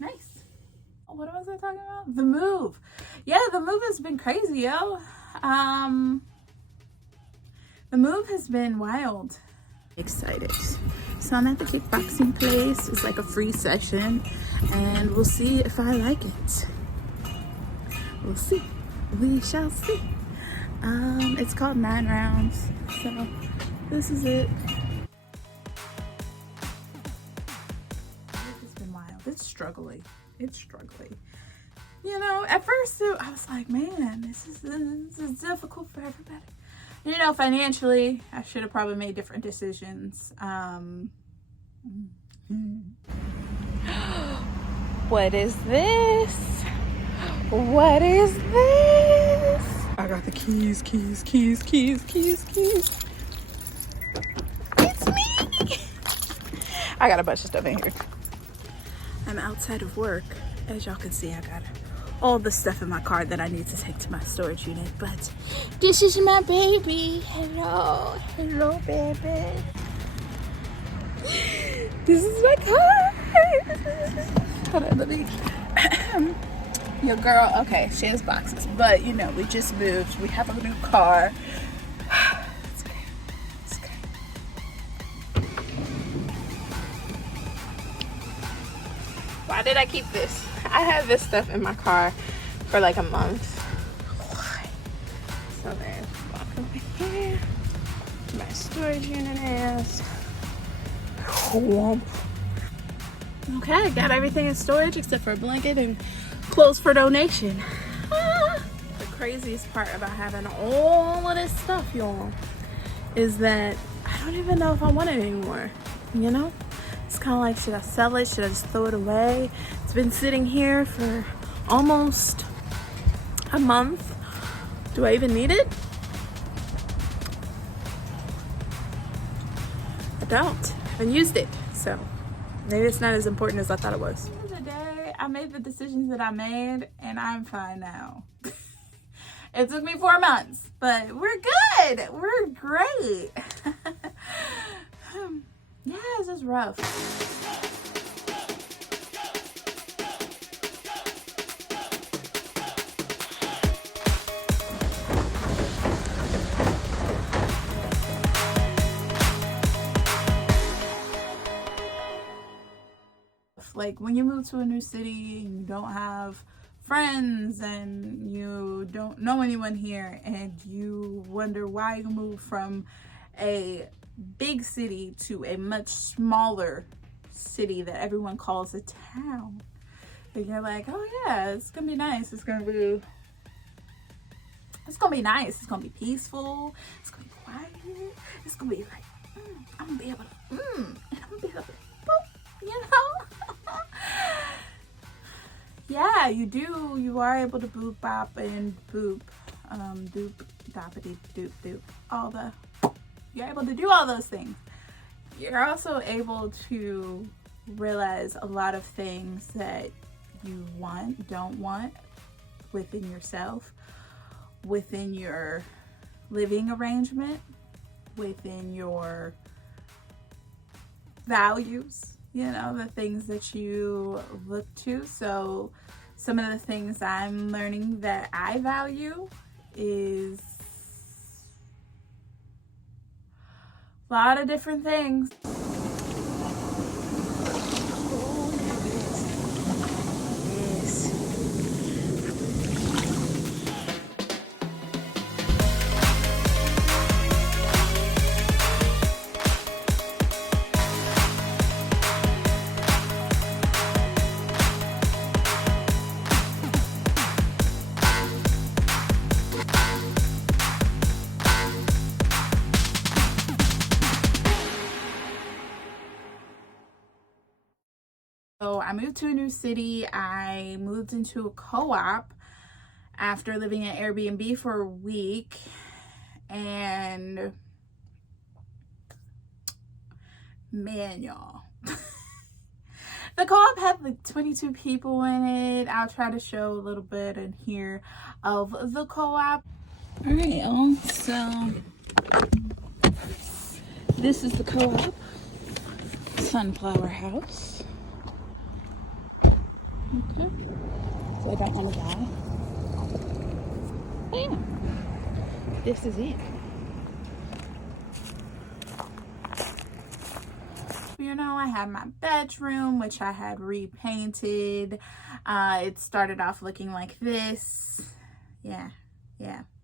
Nice. What was I talking about? The move. Yeah, the move has been crazy, yo. The move has been wild. Excited. So I'm at the kickboxing place. It's like a free session, and we'll see if I like it. We'll see. We shall see. It's called 9 rounds. So this is it. It's been wild. It's struggling. You know, at first I was like, man, this is difficult for everybody. You know, financially, I should have probably made different decisions. What is this? What is this? I got the keys. It's me. I got a bunch of stuff in here. I'm outside of work. As y'all can see, I got all the stuff in my car that I need to take to my storage unit. But this is my baby. Hello, baby. This is my car. Hold on, let me. Your girl, okay, she has boxes, but you know, we just moved. We have a new car. It's good. Why did I keep this? I had this stuff in my car for like a month. So there's walk over here. My storage unit is. Okay, I got everything in storage except for a blanket and clothes for donation. The craziest part about having all of this stuff, y'all, is that I don't even know if I want it anymore. You know? It's kind of like, should I sell it? Should I just throw it away? It's been sitting here for almost a month. Do I even need it? I don't. I haven't used it. So maybe it's not as important as I thought it was. At the end of the day, I made the decisions that I made, and I'm fine now. It took me 4 months, but we're good. We're great. Yeah, it's just rough. Like when you move to a new city and you don't have friends and you don't know anyone here, and you wonder why you moved from a big city to a much smaller city that everyone calls a town, and you're like, oh yeah, it's gonna be nice, it's gonna be nice, it's gonna be peaceful, it's gonna be quiet, it's gonna be like I'm gonna be able to and I'm gonna be able to boop, you know. Yeah, you are able to boop bop and boop doop doppity doop doop, all the, you're able to do all those things. You're also able to realize a lot of things that you don't want within yourself, within your living arrangement, within your values, you know, the things that you look to. So some of the things I'm learning that I value is a lot of different things. So I moved to a new city. I moved into a co-op after living in Airbnb for a week, and man, y'all, the co-op had like 22 people in it. I'll try to show a little bit in here of the co-op. All right, y'all, so this is the co-op, Sunflower House. Okay. So I don't want to die. Oh yeah. This is it. You know, I had my bedroom, which I had repainted. It started off looking like this. Yeah,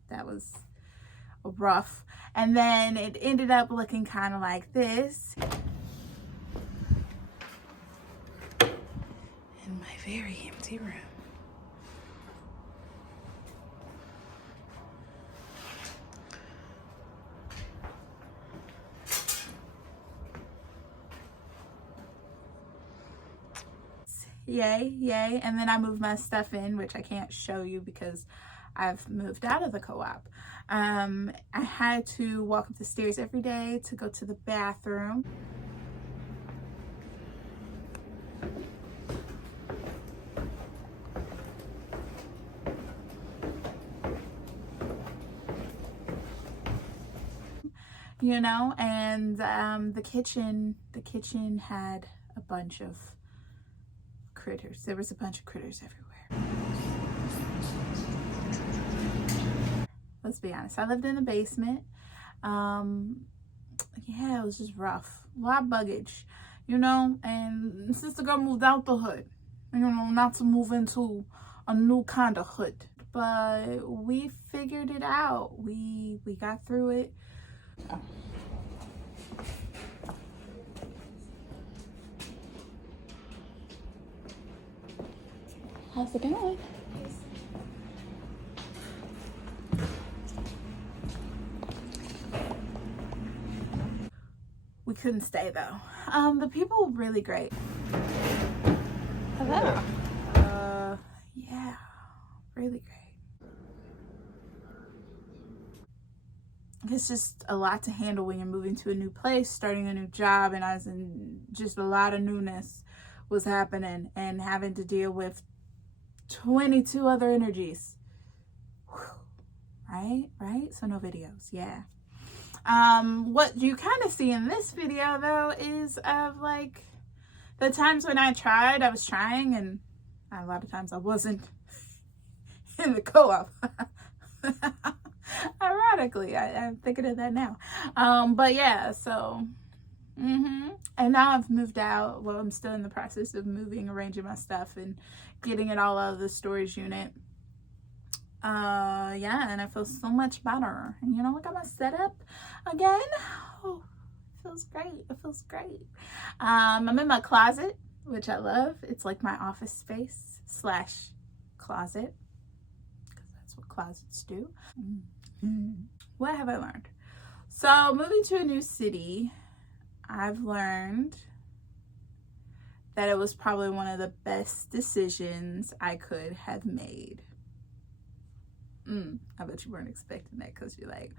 that was rough. And then it ended up looking kind of like this. In my very empty room. Yay. And then I moved my stuff in, which I can't show you because I've moved out of the co-op. I had to walk up the stairs every day to go to the bathroom. You know, and the kitchen had a bunch of critters. There was a bunch of critters everywhere. Let's be honest, I lived in the basement. Yeah, it was just rough. A lot of baggage, you know, and sister girl moved out the hood, you know, not to move into a new kind of hood. But we figured it out. We got through it. Oh. How's it going? We couldn't stay though. The people were really great. Hello. Yeah, really great. It's just a lot to handle when you're moving to a new place, starting a new job, and I was in just a lot of newness was happening and having to deal with 22 other energies. Whew. Right? So no videos, yeah. What you kind of see in this video though is of like the times when I was trying, and a lot of times I wasn't in the co-op. Ironically, I'm thinking of that now. But yeah, so and now I've moved out. Well, I'm still in the process of moving, arranging my stuff and getting it all out of the storage unit. Yeah, and I feel so much better. And you know, I got my setup again. Oh, it feels great. I'm in my closet, which I love. It's like my office space / closet, because that's what closets do. What have I learned? So moving to a new city, I've learned that it was probably one of the best decisions I could have made. I bet you weren't expecting that, because you're like,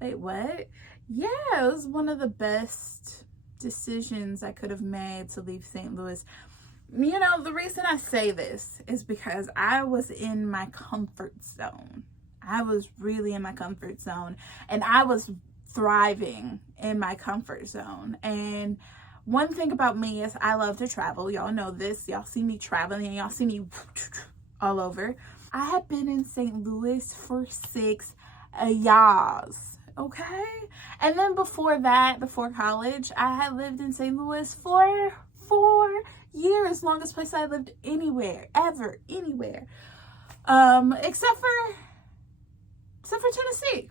wait, what? Yeah, it was one of the best decisions I could have made to leave St. Louis. You know, the reason I say this is because I was in my comfort zone. I was really in my comfort zone, and I was thriving in my comfort zone. And one thing about me is I love to travel. Y'all know this. Y'all see me traveling. Y'all see me all over. I had been in St. Louis for 6 years, okay? And then before that, before college, I had lived in St. Louis for 4 years. Longest place I lived anywhere, ever, anywhere. Except for Tennessee.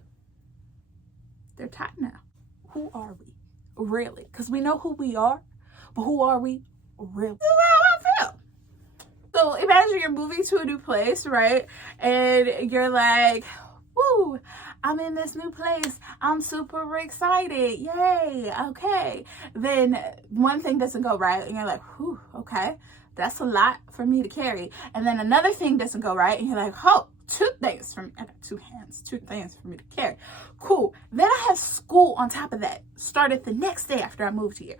They're tight now. Who are we? Really? Because we know who we are, but who are we? Really? This is how I feel. So imagine you're moving to a new place, right? And you're like, woo, I'm in this new place. I'm super excited. Yay. Okay. Then one thing doesn't go right, and you're like, whew, okay. That's a lot for me to carry. And then another thing doesn't go right, and you're like, oh, 2 things for me. I got 2 hands, 2 things for me to carry. Cool. Then I have school on top of that. Started the next day after I moved here.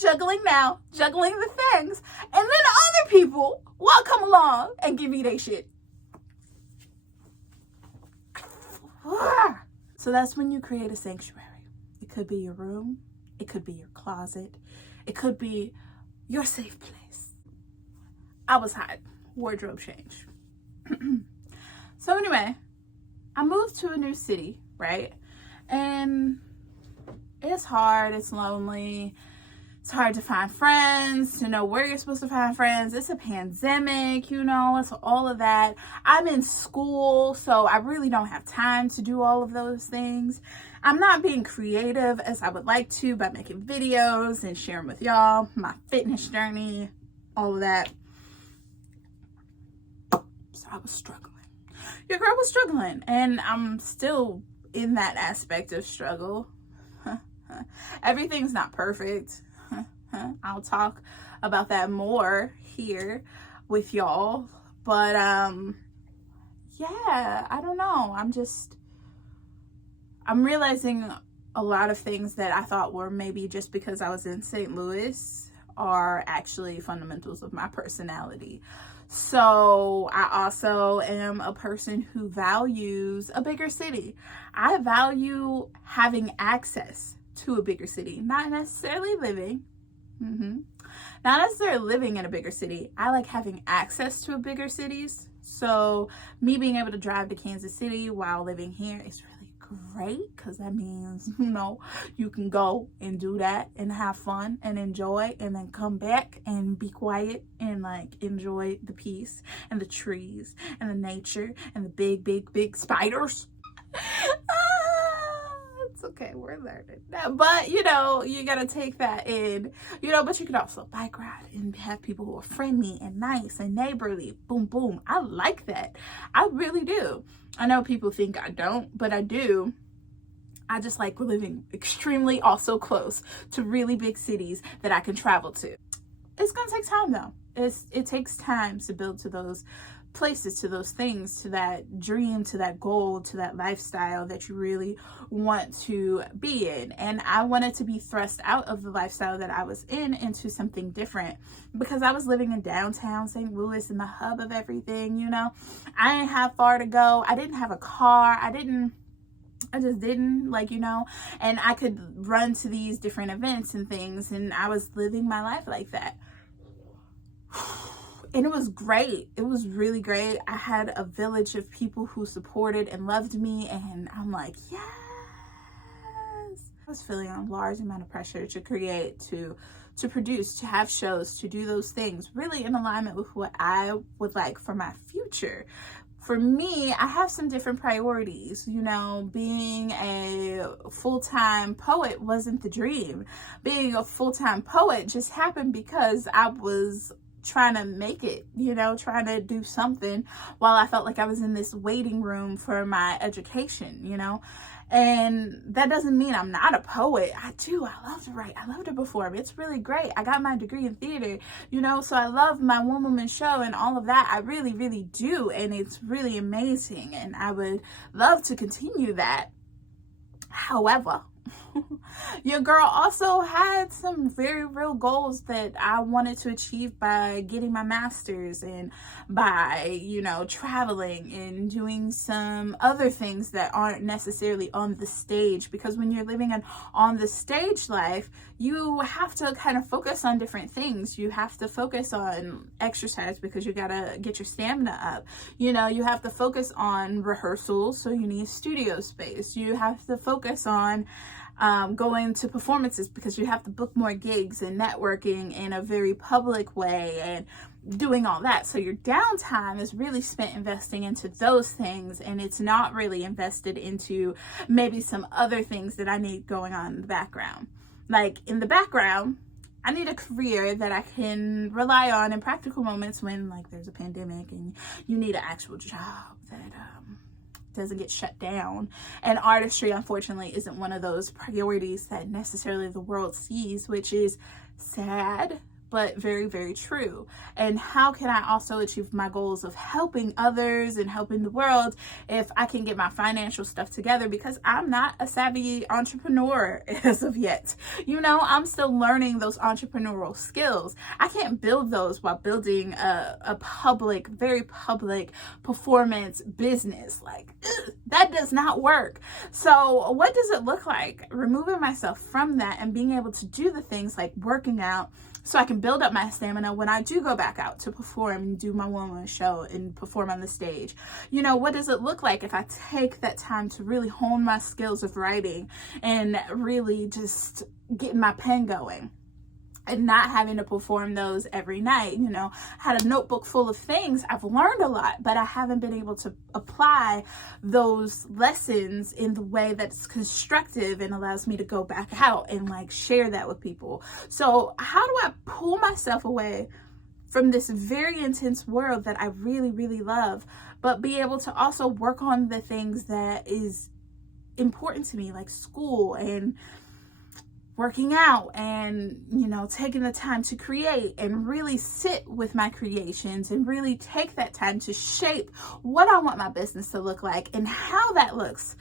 Juggling the things. And then other people will come along and give me their shit. So that's when you create a sanctuary. It could be your room. It could be your closet. It could be your safe place. I was hot. Wardrobe change. So anyway, I moved to a new city, right? And it's hard, it's lonely, it's hard to find friends, to know where you're supposed to find friends. It's a pandemic, you know, it's all of that. I'm in school, so I really don't have time to do all of those things. I'm not being creative as I would like to by making videos and sharing with y'all my fitness journey, all of that. So I was struggling. Your girl was struggling, and I'm still in that aspect of struggle. Everything's not perfect. I'll talk about that more here with y'all, but yeah, I don't know. I'm realizing a lot of things that I thought were maybe just because I was in St. Louis are actually fundamentals of my personality. So I also am a person who values a bigger city. I value having access to a bigger city, not necessarily living. Not necessarily living in a bigger city. I like having access to bigger cities. So me being able to drive to Kansas City while living here is really great, because that means, you know, you can go and do that and have fun and enjoy, and then come back and be quiet and like enjoy the peace and the trees and the nature and the big spiders. It's okay, we're learning. But you know, you gotta take that in, you know. But you could also bike ride and have people who are friendly and nice and neighborly. Boom, boom. I like that. I really do. I know people think I don't, but I do. I just like living extremely also close to really big cities that I can travel to. It's gonna take time though. It takes time to build to those places, to those things, to that dream, to that goal, to that lifestyle that you really want to be in. And I wanted to be thrust out of the lifestyle that I was in into something different, because I was living in downtown St. Louis, in the hub of everything, you know. I didn't have far to go. I didn't have a car. I just didn't, like, you know, and I could run to these different events and things, and I was living my life like that. And it was great. It was really great. I had a village of people who supported and loved me, and I'm like, yes. I was feeling a large amount of pressure to create, to produce, to have shows, to do those things, really in alignment with what I would like for my future. For me, I have some different priorities. You know, being a full-time poet wasn't the dream. Being a full-time poet just happened because I was trying to make it, you know, trying to do something while I felt like I was in this waiting room for my education, you know. And that doesn't mean I'm not a poet. I love to write. I love to perform. It's really great. I got my degree in theater, you know, so I love my one woman show and all of that. I really, really do. And it's really amazing. And I would love to continue that. However, your girl also had some very real goals that I wanted to achieve by getting my master's, and by, you know, traveling and doing some other things that aren't necessarily on the stage. Because when you're living an on the stage life, you have to kind of focus on different things. You have to focus on exercise because you gotta get your stamina up. You know, you have to focus on rehearsals, so you need studio space. You have to focus on going to performances because you have to book more gigs and networking in a very public way and doing all that. So your downtime is really spent investing into those things, and it's not really invested into maybe some other things that I need going on in the background. Like in the background, I need a career that I can rely on in practical moments when, like, there's a pandemic and you need an actual job that doesn't get shut down. And artistry, unfortunately, isn't one of those priorities that necessarily the world sees, which is sad, but very, very true. And how can I also achieve my goals of helping others and helping the world if I can get my financial stuff together? Because I'm not a savvy entrepreneur as of yet. You know, I'm still learning those entrepreneurial skills. I can't build those while building a public, very public performance business. Like, that does not work. So what does it look like? Removing myself from that and being able to do the things like working out so I can can build up my stamina when I do go back out to perform and do my one-woman show and perform on the stage. You know, what does it look like if I take that time to really hone my skills of writing and really just getting my pen going? And not having to perform those every night. You know, I had a notebook full of things. I've learned a lot, but I haven't been able to apply those lessons in the way that's constructive and allows me to go back out and like share that with people. So how do I pull myself away from this very intense world that I really, really love, but be able to also work on the things that is important to me, like school and working out and, you know, taking the time to create and really sit with my creations and really take that time to shape what I want my business to look like and how that looks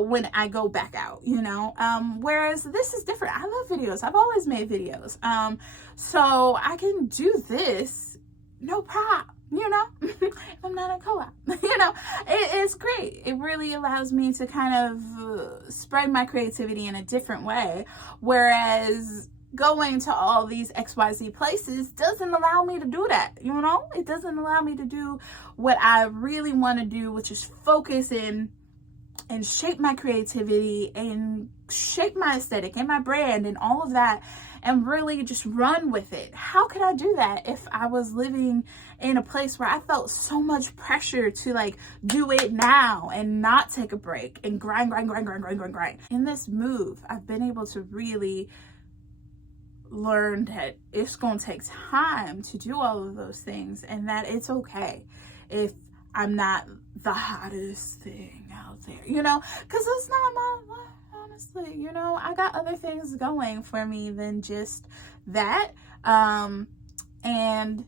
when I go back out, you know. Whereas this is different. I love videos. I've always made videos. So I can do this, no problem. You know, I'm not a co-op, you know, it's great. It really allows me to kind of spread my creativity in a different way. Whereas going to all these XYZ places doesn't allow me to do that. You know, it doesn't allow me to do what I really want to do, which is focus in and shape my creativity and shape my aesthetic and my brand and all of that, and really just run with it. How could I do that if I was living in a place where I felt so much pressure to like do it now and not take a break and grind? In this move, I've been able to really learn that it's going to take time to do all of those things, and that it's okay if I'm not the hottest thing out there, you know, because it's not my life, honestly. You know, I got other things going for me than just that. And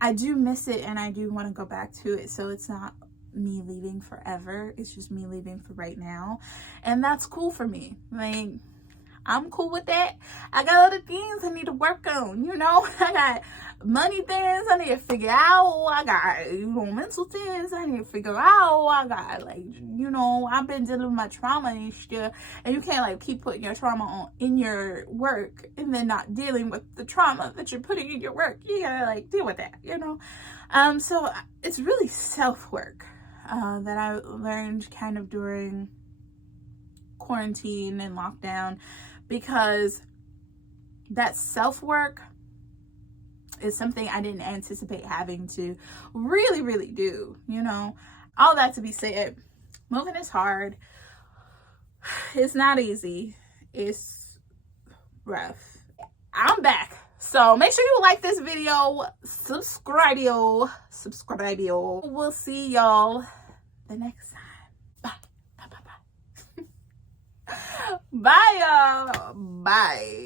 I do miss it and I do want to go back to it. So it's not me leaving forever. It's just me leaving for right now. And that's cool for me. Like, I'm cool with that. I got other things I need to work on, you know. I got money things I need to figure out. I got, you know, mental things I need to figure out. I got, like, you know, I've been dealing with my trauma and shit. And you can't, like, keep putting your trauma on in your work and then not dealing with the trauma that you're putting in your work. You gotta, like, deal with that, you know. So it's really self-work that I learned kind of during quarantine and lockdown, because that self-work is something I didn't anticipate having to really do, you know. All that to be said, moving is hard. It's not easy. It's rough. I'm back. So make sure you like this video, subscribe yo. We'll see y'all the next time. Bye, y'all. Bye.